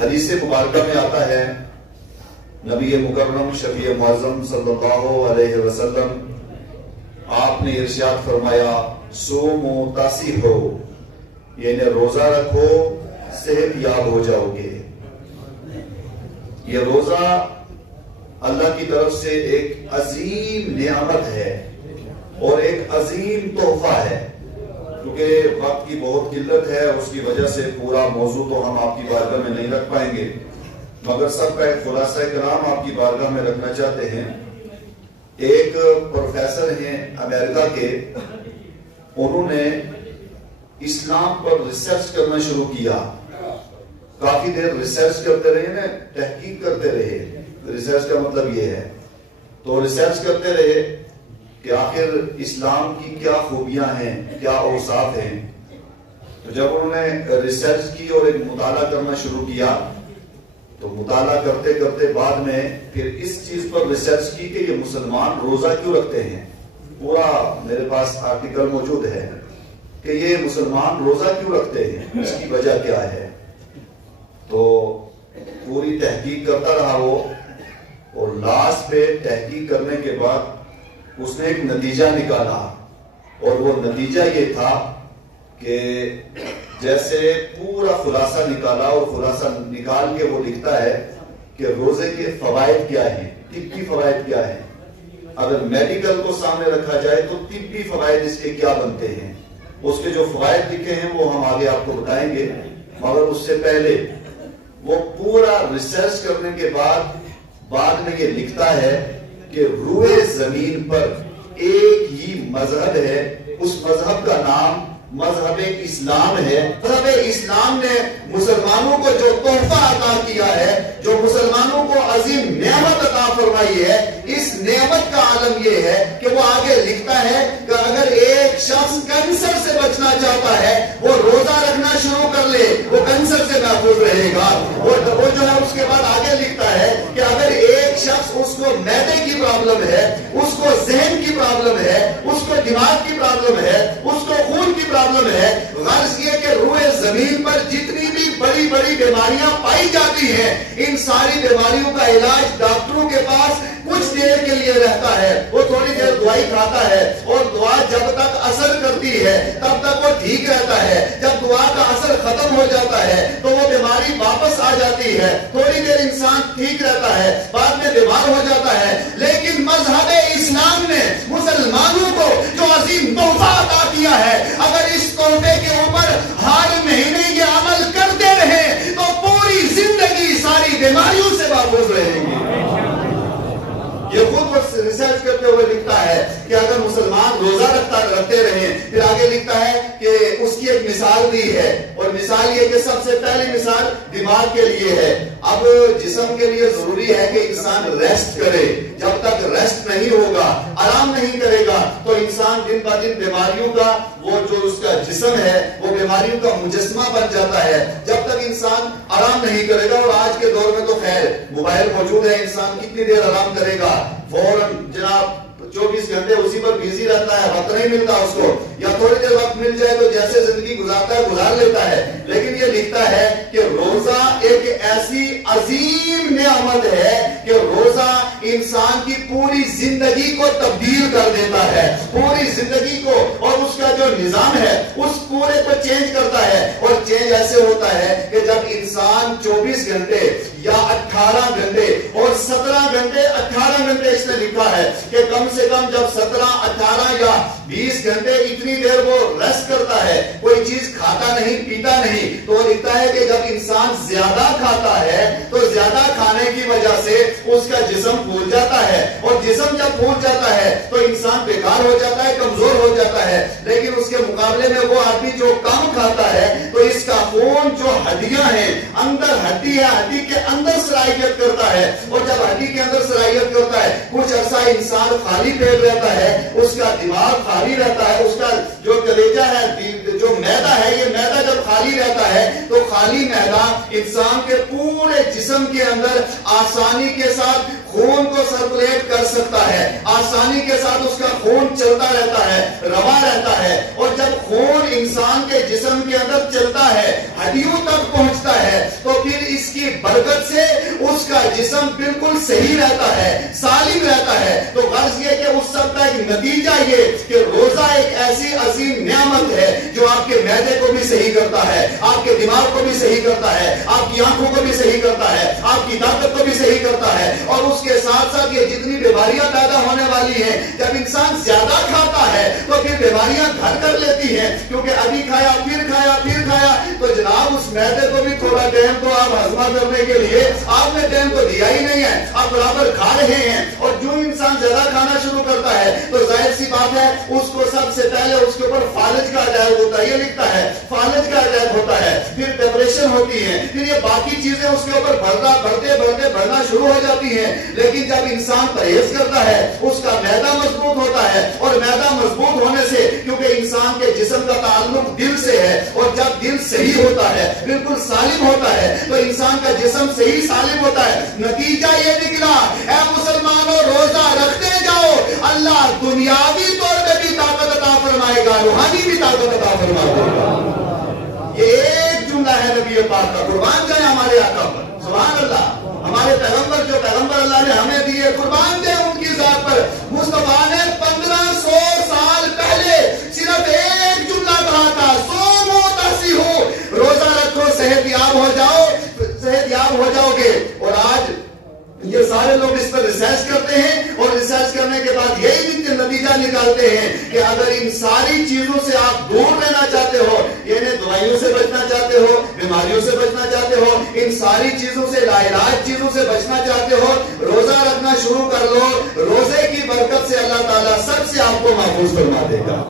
حدیث مبارکہ میں آتا ہے نبی مکرم شفیع معظم صلی اللہ علیہ وسلم آپ نے ارشاد فرمایا سومو تاسیحو، یعنی روزہ رکھو صحت یاب ہو جاؤ گے۔ یہ روزہ اللہ کی طرف سے ایک عظیم نعمت ہے اور ایک عظیم تحفہ ہے۔ کیونکہ وقت کی بہت قلت ہے، اس کی وجہ سے پورا موضوع تو ہم آپ کی بارگاہ میں نہیں رکھ پائیں گے، مگر سب کا ایک خلاصہ کلام آپ کی بارگاہ میں رکھنا چاہتے ہیں۔ ایک پروفیسر ہیں امریکہ کے، انہوں نے اسلام پر ریسرچ کرنا شروع کیا۔ کافی دیر ریسرچ کرتے رہے نا، تحقیق کرتے رہے۔ ریسرچ کا مطلب یہ ہے، تو ریسرچ کرتے رہے کہ آخر اسلام کی کیا خوبیاں ہیں، کیا اوصاف ہیں۔ تو جب انہوں نے ریسرچ کی اور ایک مطالعہ کرنا شروع کیا، تو مطالعہ کرتے کرتے بعد میں پھر اس چیز پر ریسرچ کی کہ یہ مسلمان روزہ کیوں رکھتے ہیں۔ پورا میرے پاس آرٹیکل موجود ہے کہ یہ مسلمان روزہ کیوں رکھتے ہیں، اس کی وجہ کیا ہے۔ تو پوری تحقیق کرتا رہا وہ، اور لاسٹ پہ تحقیق کرنے کے بعد اس نے ایک نتیجہ نکالا، اور وہ نتیجہ یہ تھا کہ جیسے پورا خلاصہ نکالا، اور خلاصہ نکال کے وہ لکھتا ہے کہ روزے کے فوائد کیا ہیں، طبی فوائد کیا ہیں۔ اگر میڈیکل کو سامنے رکھا جائے تو طبی فوائد اس کے کیا بنتے ہیں، اس کے جو فوائد لکھے ہیں وہ ہم آگے آپ کو بتائیں گے۔ مگر اس سے پہلے وہ پورا ریسرچ کرنے کے بعد میں یہ لکھتا ہے کہ روئے زمین پر ایک ہی مذہب ہے، اس مذہب کا نام مذہب اسلام ہے۔ مذہب اسلام نے مسلمانوں کو جو تحفہ عطا کیا ہے، جو مسلمانوں کو عظیم نعمت عطا فرمائی ہے، اس نعمت کا عالم یہ ہے کہ وہ آگے لکھتا ہے کہ اگر ایک شخص کینسر سے بچنا چاہتا ہے، وہ روزہ رکھنا شروع کر لے، وہ کینسر سے محفوظ رہے گا۔ وہ جو ہے اس کے بعد آگے لکھتا ہے کہ اگر ایک شخص، اس کو معدے کی پرابلم ہے، اس کو ذہن کی پرابلم ہے، اس کو دماغ کی پرابلم ہے، اس کو خون کی پرابلم ہے، غرض یہ کہ روئے زمین پر جتنی بھی بڑی بڑی بیماریاں پائی جاتی ہیں، ان ساری بیماریوں کا علاج ڈاکٹروں کے پاس کچھ دیر کے لیے رہتا ہے۔ وہ تھوڑی دیر دوائی کھاتا ہے، اور دعا جب تک اثر کرتی ہے تب تک وہ ٹھیک رہتا ہے۔ جب دعا کا اثر ختم ہو جاتا ہے تو وہ بیماری واپس آ جاتی ہے، تھوڑی دیر انسان ٹھیک رہتا ہے، بعد میں بیمار ہو جاتا ہے۔ لیکن مذہب اسلام نے مسلمانوں کو جو عظیم تحفہ عطا کیا ہے، اگر اس تحفے کے اوپر ہر مہینے یہ عمل کرتے رہے تو پوری زندگی ساری بیماریوں سے محفوظ رہیں گی۔ یہ خود ریسرچ کرتے ہوئے لکھتا ہے کہ اگر مسلمان روزہ رکھتے رہیں، پھر آگے لکھتا ہے کہ اس کی ایک مثال دی ہے، اور مثال یہ کہ سب سے پہلی مثال دماغ کے لیے ہے۔ اب جسم کے لیے ضروری ہے کہ انسان ریسٹ کرے، جب تک ریسٹ نہیں ہوگا، آرام نہیں کرے گا، تو انسان دن بہ دن بیماریوں کا، وہ جو اس کا جسم ہے وہ بیماریوں کا مجسمہ بن جاتا ہے۔ جب تک انسان آرام نہیں کرے گا، اور آج کے دور میں تو خیر موبائل موجود ہے، انسان کتنی دیر آرام کرے گا، فوراً جناب 24 گھنٹے اسی پر بیزی رہتا ہے، وقت نہیں ملتا اس کو، یا تھوڑی دیر وقت مل جائے تو جیسے زندگی گزارتا ہے گزار لیتا ہے۔ لیکن یہ لکھتا ہے کہ روزہ ایک ایسی عظیم نعمت ہے کہ روزہ انسان کی پوری زندگی کو تبدیل کر دیتا ہے، پوری زندگی کو، اور اس کا جو نظام ہے اس پورے کو چینج کرتا ہے۔ اور چینج ایسے ہوتا ہے کہ جب انسان 24 گھنٹے یا 18 گھنٹے اور 17 گھنٹے 18 گھنٹے اس نے لکھا ہے کہ کم سے کم جب 17 18 یا 20 گھنٹے اتنی دیر وہ ریسٹ کرتا ہے، کوئی چیز کھاتا نہیں پیتا نہیں، تو وہ لکھتا ہے کہ جب انسان زیادہ کھاتا ہے تو زیادہ کھانے کی وجہ سے اس کا جسم پھول جاتا ہے، اور جسم جب پھول جاتا ہے تو انسان بیکار ہو جاتا ہے، کمزور ہو جاتا ہے۔ لیکن اس کے مقابلے میں وہ آدمی جو کم کھاتا ہے تو اس کا خون، جو ہڈیاں ہیں، اندر ہڈی ہے، ہڈی کے اندر صلاحیت کرتا ہے، اور جب ہڈی کے اندر صلاحیت کرتا ہے کچھ عرصہ انسان خالی پیٹ رہتا ہے، اس کا دماغ خالی رہتا ہے، اس کا جو کلیجہ ہے، جو معدہ ہے، یہ معدہ جب خالی رہتا ہے تو خالی معدہ انسان کے پورے جسم کے اندر آسانی کے ساتھ خون کو سرکولیٹ کر سکتا ہے، آسانی کے ساتھ اس کا خون چلتا رہتا ہے، روا رہتا ہے، اور جب خون انسان کے جسم کے اندر چلتا ہے، ہڈیوں تک پہنچتا ہے، تو پھر اس کی برکت سے اس کا جسم بالکل صحیح رہتا ہے، سالم رہتا ہے۔ تو غرض یہ کہ اس سب کا ایک نتیجہ یہ کہ روزہ ایک ایسی عظیم نعمت ہے جو آپ کے معدے کو بھی صحیح کرتا ہے، آپ کے دماغ کو بھی صحیح کرتا ہے، آپ کی آنکھوں کو بھی صحیح کرتا ہے، آپ کی طاقت کو بھی صحیح کرتا ہے، اور اس کے ساتھ ساتھ یہ جتنی بیماریاں پیدا ہونے والی ہیں، جب انسان زیادہ کھاتا ہے تو پھر بیماریاں گھر کر لیتی ہیں، کیونکہ ابھی کھایا پھر کھایا پھر کھایا، تو جناب اس معدے کو بھی تھوڑا ٹائم تو آپ ہضمہ کرنے کے لیے آپ نے ٹائم تو دیا ہی نہیں ہے، آپ برابر کھا رہے ہیں، اور جو انسان زیادہ کھانا شروع کرتا ہے تو ظاہر سی بات ہے اس کو سب سے پہلے اس کے اوپر فالج کا اٹیک ہوتا ہے، یہ لکھتا ہے فالج کا اٹیک ہوتا ہے، پھر ڈپریشن ہوتی ہے، پھر یہ باقی چیزیں اس کے اوپر بڑھنا شروع ہو جاتی ہیں۔ لیکن جب انسان پرہیز کرتا ہے اس کا معدہ مضبوط ہوتا ہے، اور معدہ مضبوط ہونے سے کیونکہ انسان کے جسم کا تعلق دل سے ہے، اور جب دل صحیح ہوتا ہے بالکل سالم ہوتا ہے تو انسان کا جسم صحیح سالم ہوتا ہے۔ نتیجہ یہ نکلا اے مسلمانوں روزہ رکھتے جاؤ، اللہ دنیاوی طور پہ بھی طاقت عطا فرمائے گا، روحانی بھی طاقت عطا فرمائے گا۔ یہ ایک جملہ ہے نبی پاک کا، قربان جائے ہمارے آقا پر، سبحان اللہ۔ ہمارے پیغمبر جو پیغمبر اللہ نے ہمیں دیے، قربان جائے ان کی ذات پر، مصطفیٰ نے 1500 سال پہلے صرف ایک جملہ کہا تھا، صوموا تصیحوا، روزہ رکھو صحت یاب ہو جاؤ، صحت یاب ہو جاؤ گے۔ اور آج یہ سارے لوگ اس پر ریسرچ کرتے ہیں، اور ریسرچ کرنے کے بعد یہی نتیجہ نکالتے ہیں کہ اگر ان ساری چیزوں سے آپ دور رہنا چاہتے ہو، یعنی دوائیوں سے بچنا چاہتے ہو، بیماریوں سے بچنا چاہتے ہو، ان ساری چیزوں سے لاعلاج چیزوں سے بچنا چاہتے ہو، روزہ رکھنا شروع کر لو۔ روزے کی برکت سے اللہ تعالیٰ سب سے آپ کو محفوظ فرما دے گا۔